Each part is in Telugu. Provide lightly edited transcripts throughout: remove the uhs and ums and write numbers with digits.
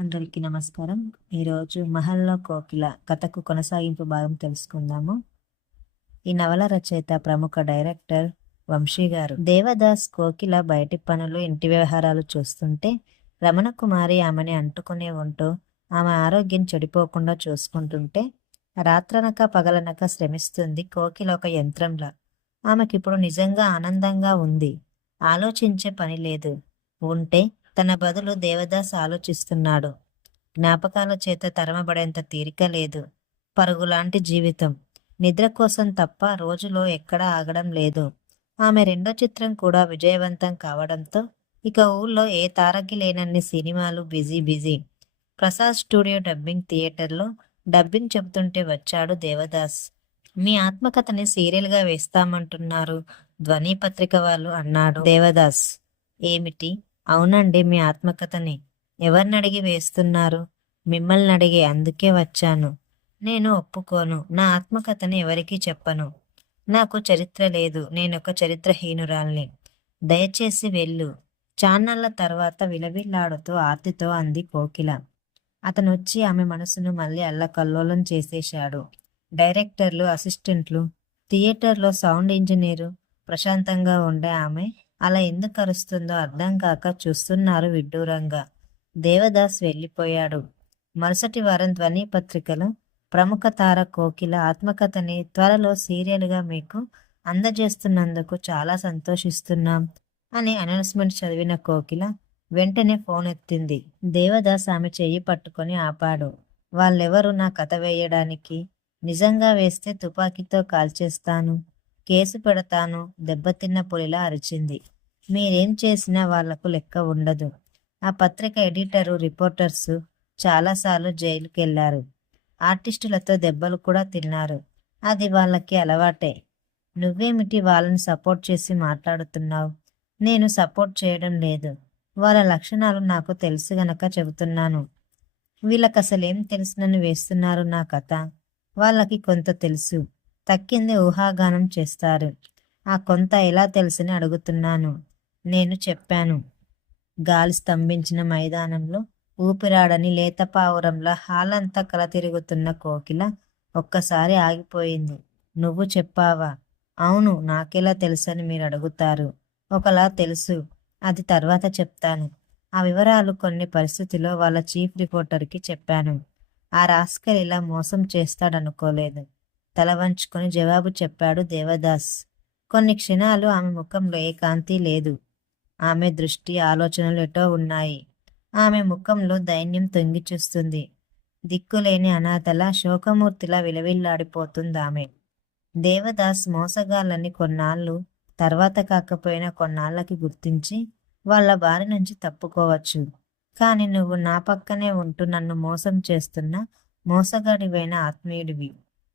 అందరికీ నమస్కారం. ఈరోజు 'మహల్‌లో కోకిల' కథకు కొనసాగింపు భాగం తెలుసుకుందాము. ఈ నవల రచయిత ప్రముఖ డైరెక్టర్ వంశీ గారు. దేవదాస్, కోకిల బయటి పనులు, ఇంటి వ్యవహారాలు చూస్తుంటే రమణకుమారి ఆమెని అంటుకునే ఉంటూ ఆమె ఆరోగ్యం చెడిపోకుండా చూసుకుంటుంటే రాత్రనక పగలనక శ్రమిస్తుంది కోకిల ఒక యంత్రంలా. ఆమెకిప్పుడు నిజంగా ఆనందంగా ఉంది. ఆలోచించే పని లేదు. ఉంటే తన బదులు దేవదాస్ ఆలోచిస్తున్నాడు. జ్ఞాపకాల చేత తరమబడేంత తీరిక లేదు. పరుగులాంటి జీవితం. నిద్ర కోసం తప్ప రోజులో ఎక్కడా ఆగడం లేదు. ఆమె రెండో చిత్రం కూడా విజయవంతం కావడంతో ఇక ఊళ్ళో ఏ తారకి లేనన్ని సినిమాలు బిజీ. ప్రసాద్ స్టూడియో డబ్బింగ్ థియేటర్లో డబ్బింగ్ చెబుతుంటే వచ్చాడు దేవదాస్. మీ ఆత్మకథని సీరియల్గా వేస్తామంటున్నారు ధ్వని పత్రిక వాళ్ళు అన్నాడు దేవదాస్. ఏమిటి? అవునండి, మీ ఆత్మకథని. ఎవరినడిగి వేస్తున్నారు? మిమ్మల్ని అడిగి, అందుకే వచ్చాను. నేను ఒప్పుకోను. నా ఆత్మకథని ఎవరికీ చెప్పను. నాకు చరిత్ర లేదు. నేనొక చరిత్రహీనురాల్ని. దయచేసి వెళ్ళు. చాన్నాళ్ల తర్వాత విలవిల్లాడుతూ ఆర్తితో అంది కోకిల. అతనొచ్చి ఆమె మనసును మళ్ళీ అల్లకల్లోలం చేసేశాడు. డైరెక్టర్లు, అసిస్టెంట్లు, థియేటర్లో సౌండ్ ఇంజనీరు, ప్రశాంతంగా ఉండే ఆమె అలా ఎందుకు అరుస్తుందో అర్థం కాక చూస్తున్నారు విడ్డూరంగా. దేవదాస్ వెళ్ళిపోయాడు. మరుసటి వారం ధ్వని పత్రికలో ప్రముఖ తార కోకిల ఆత్మకథని త్వరలో సీరియల్గా మీకు అందజేస్తున్నందుకు చాలా సంతోషిస్తున్నాం అని అనౌన్స్మెంట్ చదివిన కోకిల వెంటనే ఫోన్ ఎత్తింది. దేవదాస్ ఆమె చెయ్యి పట్టుకొని ఆపాడు. వాళ్ళెవరు నా కథ వేయడానికి? నిజంగా వేస్తే తుపాకీతో కాల్చేస్తాను, కేసు పెడతాను, దెబ్బతిన్న పులిలా అరిచింది. మీరేం చేసినా వాళ్లకు లెక్క ఉండదు. ఆ పత్రిక ఎడిటరు, రిపోర్టర్సు చాలాసార్లు జైలుకెళ్లారు. ఆర్టిస్టులతో దెబ్బలు కూడా తిన్నారు. అది వాళ్ళకి అలవాటే. నువ్వేమిటి వాళ్ళని సపోర్ట్ చేసి మాట్లాడుతున్నావు? నేను సపోర్ట్ చేయడం లేదు. వాళ్ళ లక్షణాలు నాకు తెలుసు గనక చెబుతున్నాను. వీళ్ళకసలేం తెలుసునని వేస్తున్నారు నా కథ. వాళ్ళకి కొంత తెలుసు. తక్కింది ఊహాగానం చేస్తారు. ఆ కొంత ఎలా తెలుసని అడుగుతున్నాను. నేను చెప్పాను. గాలి స్తంభించిన మైదానంలో ఊపిరాడని లేత పావురంలా హాలంతా కల తిరుగుతున్న కోకిల ఒక్కసారి ఆగిపోయింది. నువ్వు చెప్పావా? అవును, నాకెలా తెలుసని మీరు అడుగుతారు. ఒకలా తెలుసు. అది తర్వాత చెప్తాను. ఆ వివరాలు కొన్ని పరిస్థితిలో వాళ్ళ చీఫ్ రిపోర్టర్కి చెప్పాను. ఆ రాస్కల్ ఇలా మోసం చేస్తాడనుకోలేదు. తల వంచుకొని జవాబు చెప్పాడు దేవదాస్. కొన్ని క్షణాలు ఆమె ముఖంలో ఏ కాంతి లేదు. ఆమె దృష్టి, ఆలోచనలు ఎటో ఉన్నాయి. ఆమె ముఖంలో దైన్యం తొంగి చూస్తుంది. దిక్కులేని అనాథలా, శోకమూర్తిలా విలవిల్లాడిపోతుందామె. దేవదాస్ మోసగాళ్ళని కొన్నాళ్ళు, తర్వాత కాకపోయినా కొన్నాళ్ళకి గుర్తించి వాళ్ళ బారి నుంచి తప్పుకోవచ్చు. కాని నువ్వు నా పక్కనే ఉంటూ నన్ను మోసం చేస్తున్న మోసగాడివైన ఆత్మీయుడివి.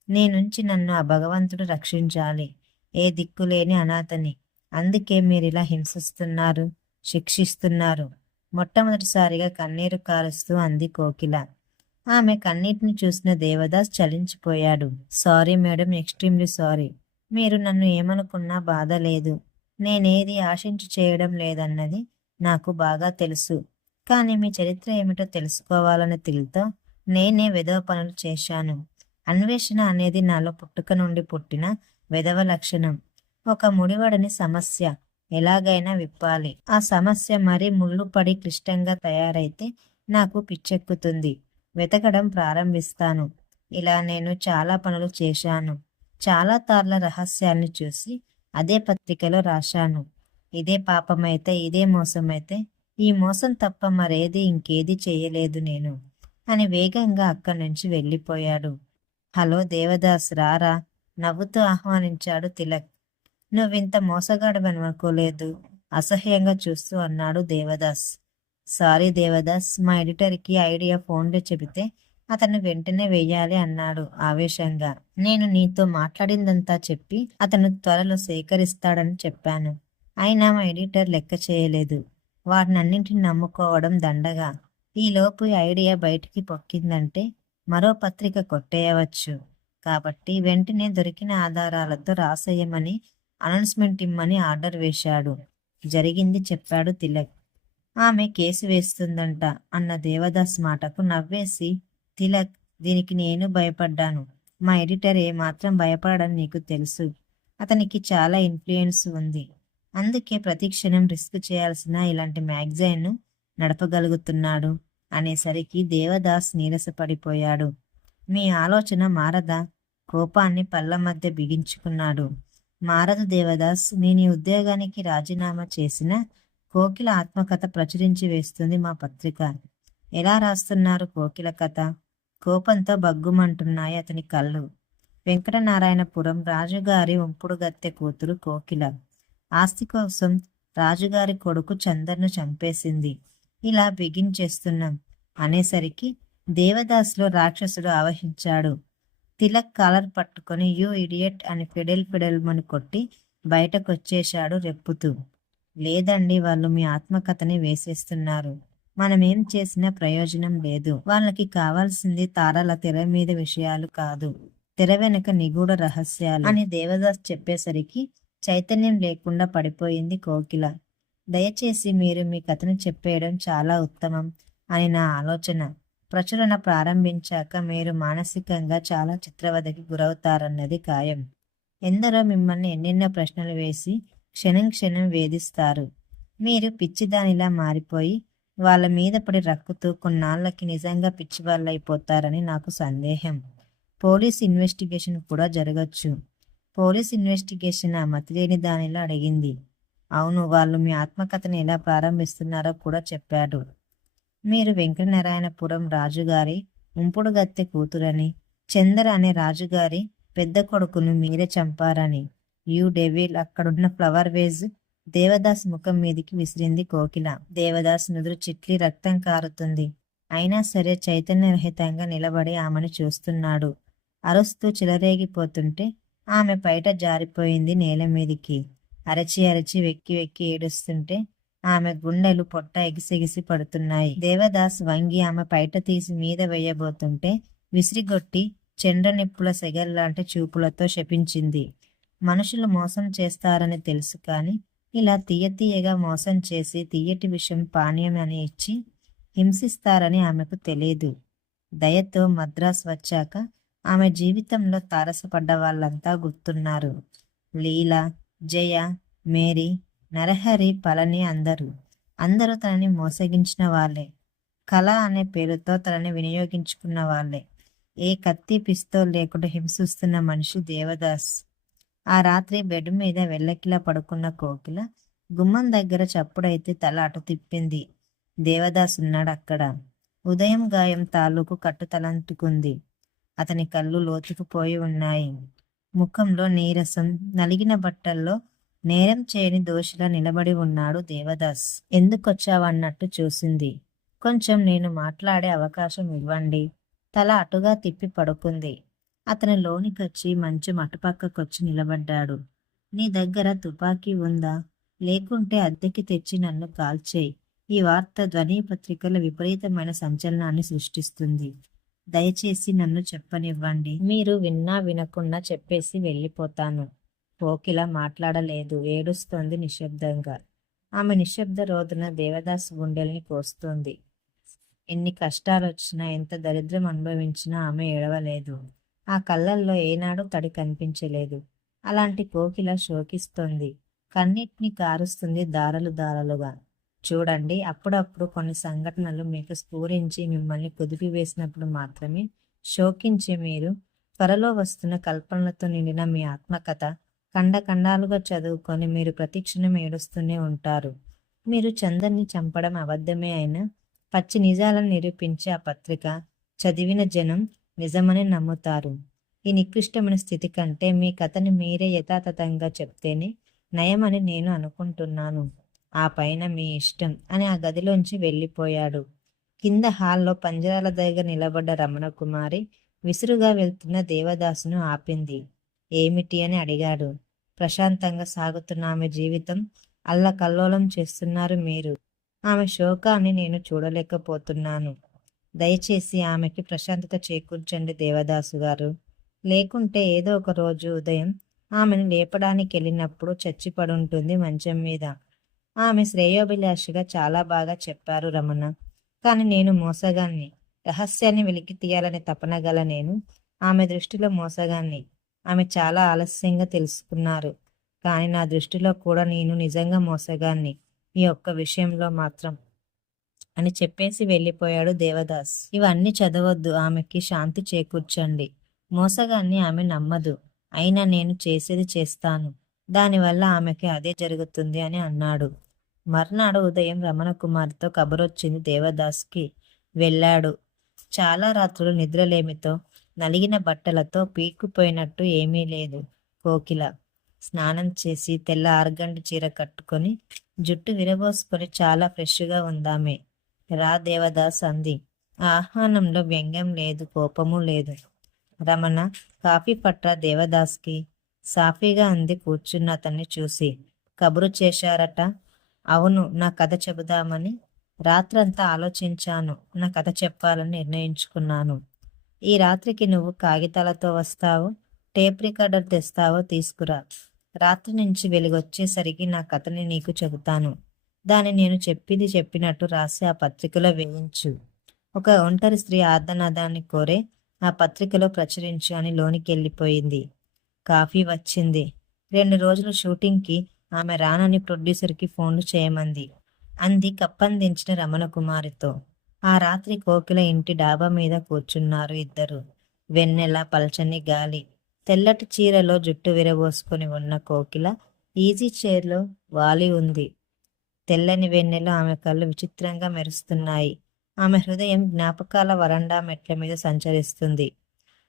నీ నుంచి నన్ను ఆ భగవంతుడు రక్షించాలి. ఏ దిక్కులేని అనాథని. అందుకే మీరిలా హింసిస్తున్నారు, శిక్షిస్తున్నారు. మొట్టమొదటిసారిగా కన్నీరు కారుస్తూ అంది కోకిల. ఆమె కన్నీటిని చూసిన దేవదాస్ చలించిపోయాడు. Sorry madam, extremely sorry. మీరు నన్ను ఏమనుకున్నా బాధ లేదు. నేనేది ఆశించి చేయడం లేదన్నది నాకు బాగా తెలుసు. కానీ మీ చరిత్ర ఏమిటో తెలుసుకోవాలనే తిల్తో నేనే వెధవ పనులు చేశాను. అన్వేషణ అనేది నాలో పుట్టుక నుండి పుట్టిన వెధవ లక్షణం. ఒక ముడివడని సమస్య ఎలాగైనా విప్పాలి. ఆ సమస్య మరీ ముళ్ళు పడి క్లిష్టంగా తయారైతే నాకు పిచ్చెక్కుతుంది. వెతకడం ప్రారంభిస్తాను. ఇలా నేను చాలా పనులు చేశాను. చాలా తార్ల రహస్యాన్ని చూసి అదే పత్రికలో రాశాను. ఇదే పాపమైతే, ఇదే మోసమైతే, ఈ మోసం తప్ప మరేది ఇంకేది చేయలేదు నేను అని వేగంగా అక్కడి నుంచి వెళ్ళిపోయాడు. హలో దేవదాస్, రారా, నవ్వుతూ ఆహ్వానించాడు తిలక్. నువ్వింత మోసగాడవనుకోలేదు, అసహ్యంగా చూస్తూ అన్నాడు దేవదాస్. సారీ దేవదాస్, మా ఎడిటర్కి ఐడియా ఫోన్లో చెబితే అతను వెంటనే వెయ్యాలి అన్నాడు ఆవేశంగా. నేను నీతో మాట్లాడిందంతా చెప్పి అతను త్వరలో సేకరిస్తాడని చెప్పాను. అయినా మా ఎడిటర్ లెక్క చేయలేదు. వాటినన్నింటిని నమ్ముకోవడం దండగా. ఈలోపు ఈ ఐడియా బయటికి పొక్కిందంటే మరో పత్రిక కొట్టేయవచ్చు. కాబట్టి వెంటనే దొరికిన ఆధారాలతో రాసేయమని, అనౌన్స్మెంట్ ఇమ్మని ఆర్డర్ వేశాడు. జరిగింది చెప్పాడు తిలక్. ఆమె కేసు వేస్తుందంట అన్న దేవదాస్ మాటకు నవ్వేసి, తిలక్, దీనికి నేను భయపడ్డాను. మా ఎడిటర్ ఏమాత్రం భయపడని నీకు తెలుసు. అతనికి చాలా ఇన్ఫ్లుయెన్స్ ఉంది. అందుకే ప్రతిక్షణం రిస్క్ చేయాల్సిన ఇలాంటి మ్యాగజైన్ను నడపగలుగుతున్నాడు అనేసరికి దేవదాస్ నీరసపడిపోయాడు. మీ ఆలోచన మారదా? కోపాన్ని పళ్ళ మధ్య బిగించుకున్నాడు. మారదు దేవదాస్. నేను ఈ ఉద్యోగానికి రాజీనామా చేసిన కోకిల ఆత్మకథ ప్రచురించి వేస్తుంది మా పత్రిక. ఎలా రాస్తున్నారు కోకిల కథ? కోపంతో బగ్గుమంటున్నాయి అతని కళ్ళు. వెంకటనారాయణపురం రాజుగారి ఉంపుడుగత్తె కూతురు కోకిల ఆస్తి కోసం రాజుగారి కొడుకు చందర్ను చంపేసింది. ఇలా బిగించేస్తున్నాం అనేసరికి దేవదాస్లో రాక్షసుడు ఆవహించాడు. తిలక్ కాలర్ పట్టుకొని యూ ఇడియట్ అని ఫిడెల్మని కొట్టి బయటకొచ్చేశాడు రెప్పుతూ. లేదండి, వాళ్ళు మీ ఆత్మకథని వేసేస్తున్నారు. మనమేం చేసినా ప్రయోజనం లేదు. వాళ్ళకి కావాల్సింది తారల తెర మీద విషయాలు కాదు, తెర వెనుక నిగూఢ రహస్యాలు అని దేవదాస్ చెప్పేసరికి చైతన్యం లేకుండా పడిపోయింది కోకిల. దయచేసి మీరు మీ కథను చెప్పేయడం చాలా ఉత్తమం అని నా ఆలోచన. ప్రచురణ ప్రారంభించాక మీరు మానసికంగా చాలా చిత్రవధకి గురవుతారన్నది ఖాయం. ఎందరో మిమ్మల్ని ఎన్నెన్నో ప్రశ్నలు వేసి క్షణం క్షణం వేధిస్తారు. మీరు పిచ్చిదానిలా మారిపోయి వాళ్ళ మీద పడి రక్కుతూ కొన్నాళ్ళకి నిజంగా పిచ్చివాళ్ళైపోతారని నాకు సందేహం. పోలీస్ ఇన్వెస్టిగేషన్ కూడా జరగచ్చు. పోలీస్ ఇన్వెస్టిగేషన్ ఆ మతిలేని దానిలా అడిగింది. అవును, వాళ్ళు మీ ఆత్మకథని ఎలా ప్రారంభిస్తున్నారో కూడా చెప్పాడు. మీరు వెంకటనారాయణపురం రాజుగారి ఉంపుడుగత్తె కూతురని, చందర్ అనే రాజుగారి పెద్ద కొడుకును మీరే చంపారని. You devil. అక్కడున్న ఫ్లవర్ వేజ్ దేవదాస్ ముఖం మీదికి విసిరింది కోకిల. దేవదాస్ నుదురు చిట్లి రక్తం కారుతుంది. అయినా సరే చైతన్యరహితంగా నిలబడి ఆమెను చూస్తున్నాడు. అరుస్తూ చెలరేగిపోతుంటే ఆమె బయట జారిపోయింది నేల మీదికి. అరచి అరచి వెక్కి వెక్కి ఏడుస్తుంటే ఆమె గుండెలు పొట్ట ఎగిసెగిసి పడుతున్నాయి. దేవదాస్ వంగి ఆమె పైట తీసి మీద వేయబోతుంటే విసిరిగొట్టి చెండ్రనిప్పుల సెగల్లాంటి చూపులతో శపించింది. మనుషులు మోసం చేస్తారని తెలుసు కానీ ఇలా తీయగా మోసం చేసి తీయటి విషయం పానీయం అని ఇచ్చి హింసిస్తారని ఆమెకు తెలియదు. దయతో మద్రాస్ వచ్చాక ఆమె జీవితంలో తారసపడ్డ వాళ్ళంతా గుర్తున్నారు. లీలా, జయ, మేరీ, నరహరి, పళని అందరూ తనని మోసగించిన వాళ్ళే. కళ అనే పేరుతో తనని వినియోగించుకున్న వాళ్ళే. ఏ కత్తి పిస్తోల్ లేకుండా హింసిస్తున్న మనిషి దేవదాస్. ఆ రాత్రి బెడ్ మీద వెల్లకిలా పడుకున్న కోకిల గుమ్మం దగ్గర చప్పుడైతే తల అటు తిప్పింది. దేవదాస్ ఉన్నాడు అక్కడ. ఉదయం గాయం తాలూకు కట్టు తలంటుకుంది. అతని కళ్ళు లోతుకుపోయి ఉన్నాయి. ముఖంలో నీరసం, నలిగిన బట్టల్లో నేరం చేయని దోషిలా నిలబడి ఉన్నాడు దేవదాస్. ఎందుకొచ్చావన్నట్టు చూసింది. కొంచెం నేను మాట్లాడే అవకాశం ఇవ్వండి. తల అటుగా తిప్పి పడుకుంది. అతని లోనికొచ్చి మంచం అటుపక్కకొచ్చి నిలబడ్డాడు. నీ దగ్గర తుపాకీ ఉందా? లేకుంటే అద్దెకి తెచ్చి నన్ను కాల్చేయి. ఈ వార్త ధ్వని పత్రికల విపరీతమైన సంచలనాన్ని సృష్టిస్తుంది. దయచేసి నన్ను చెప్పనివ్వండి. మీరు విన్నా వినకుండా చెప్పేసి వెళ్ళిపోతాను. కోకిల మాట్లాడలేదు. ఏడుస్తోంది నిశ్శబ్దంగా. ఆమె నిశ్శబ్ద రోదన దేవదాస్ గుండెల్ని కోస్తోంది. ఎన్ని కష్టాలొచ్చినా, ఎంత దరిద్రం అనుభవించినా ఆమె ఏడవలేదు. ఆ కళ్ళల్లో ఏనాడూ తడి కనిపించలేదు. అలాంటి కోకిల శోకిస్తోంది. కన్నిటిని కారుస్తుంది దారలుగా. చూడండి, అప్పుడప్పుడు కొన్ని సంఘటనలు మీకు స్ఫూరించి మిమ్మల్ని కుదిపివేసినప్పుడు మాత్రమే శోకించే మీరు త్వరలో వస్తున్న కల్పనలతో నిండిన మీ ఆత్మకథ ఖండాలుగా చదువుకొని మీరు ప్రతిక్షణం ఏడుస్తూనే ఉంటారు. మీరు చందర్ని చంపడం అబద్ధమే అయినా పచ్చి నిజాలను నిరూపించే ఆ పత్రిక చదివిన జనం నిజమని నమ్ముతారు. ఈ నికృష్టమైన స్థితి కంటే మీ కథని మీరే యథాతథంగా చెప్తేనే నయమని నేను అనుకుంటున్నాను. ఆ పైన మీ ఇష్టం అని ఆ గదిలోంచి వెళ్ళిపోయాడు. కింద హాల్లో పంజరాల దగ్గర నిలబడ్డ రమణకుమారి విసురుగా వెళ్తున్న దేవదాసును ఆపింది. ఏమిటి అని అడిగాడు. ప్రశాంతంగా సాగుతున్న ఆమె జీవితం అల్లకల్లోలం చేస్తున్నారు మీరు. ఆమె శోకాన్ని నేను చూడలేకపోతున్నాను. దయచేసి ఆమెకి ప్రశాంతత చేకూర్చండి దేవదాసు గారు. లేకుంటే ఏదో ఒక రోజు ఉదయం ఆమెను లేపడానికి వెళ్ళినప్పుడు చచ్చిపడుంటుంది మంచం మీద. ఆమె శ్రేయోభిలాషిగా చాలా బాగా చెప్పారు రమణ. కానీ నేను మోసగాన్ని. రహస్యాన్ని వెలికి తీయాలనే తపన గల నేను ఆమె దృష్టిలో మోసగాన్ని. ఆమె చాలా ఆలస్యంగా తెలుసుకున్నారు. కానీ నా దృష్టిలో కూడా నేను నిజంగా మోసగాన్ని. ఈ ఒక్క విషయంలో మాత్రం అని చెప్పేసి వెళ్ళిపోయాడు దేవదాస్. ఇవన్నీ చదవద్దు, ఆమెకి శాంతి చేకూర్చండి. మోసగాన్ని ఆమె నమ్మదు. అయినా నేను చేసేది చేస్తాను. దానివల్ల ఆమెకి అదే జరుగుతుంది అని అన్నాడు. మర్నాడు ఉదయం రమణ కుమార్తో కబురొచ్చింది దేవదాస్కి. వెళ్ళాడు. చాలా రాత్రులు నిద్రలేమితో, నలిగిన బట్టలతో పీక్కుపోయినట్టు ఏమీ లేదు కోకిల. స్నానం చేసి తెల్ల ఆర్గండి చీర కట్టుకొని జుట్టు విరబోసుకొని చాలా ఫ్రెష్గా ఉందామె. రా దేవదాస్ అంది. ఆ ఆహ్వానంలో వ్యంగ్యం లేదు, కోపము లేదు. రమణ కాఫీ పట్రా దేవదాస్కి. సాఫీగా అంది కూర్చున్న అతన్ని చూసి. కబురు చేశారట? అవును, నా కథ చెబుదామని. రాత్రంతా ఆలోచించాను. నా కథ చెప్పాలని నిర్ణయించుకున్నాను. ఈ రాత్రికి నువ్వు కాగితాలతో వస్తావో, టేప్ రికార్డర్ తెస్తావో తీసుకురా. రాత్రి నుంచి వెలుగొచ్చేసరికి నా కథని నీకు చెబుతాను. దాన్ని నేను చెప్పింది చెప్పినట్టు రాసి ఆ పత్రికలో వేయించు. ఒక ఒంటరి స్త్రీ ఆర్ధనాదాన్ని కోరే ఆ పత్రికలో ప్రచురించు అని లోనికి వెళ్ళిపోయింది. కాఫీ వచ్చింది. 2 రోజులు షూటింగ్కి ఆమె రానని ప్రొడ్యూసర్కి ఫోన్లు చేయమంది అంది కప్పందించిన రమణ కుమారితో. ఆ రాత్రి కోకిల ఇంటి డాబా మీద కూర్చున్నారు ఇద్దరు. వెన్నెల, పల్చని గాలి. తెల్లటి చీరలో జుట్టు విరబోసుకొని ఉన్న కోకిల ఈజీ చైర్లో వాలి ఉంది. తెల్లని వెన్నెలో ఆమె కళ్ళు విచిత్రంగా మెరుస్తున్నాయి. ఆమె హృదయం జ్ఞాపకాల వరండా మెట్ల మీద సంచరిస్తుంది.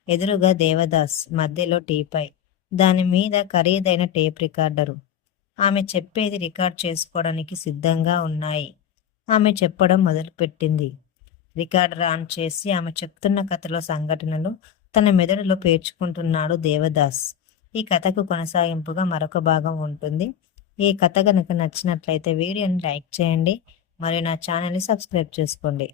ఎదురుగా దేవదాస్, మధ్యలో టీపై, దాని మీద ఖరీదైన టేప్ రికార్డరు. ఆమె చెప్పేది రికార్డ్ చేసుకోవడానికి సిద్ధంగా ఉన్నాయి. ఆమె చెప్పడం మొదలుపెట్టింది. రికార్డర్ ఆన్ చేసి ఆమె చెప్తున్న కథలో సంఘటనలు తన మెదడులో పేర్చుకుంటున్నాడు దేవదాస్. ఈ కథకు కొనసాగింపుగా మరొక భాగం ఉంటుంది. ఈ కథ కనుక నచ్చినట్లయితే వీడియోని లైక్ చేయండి మరియు నా ఛానల్ని సబ్స్క్రైబ్ చేసుకోండి.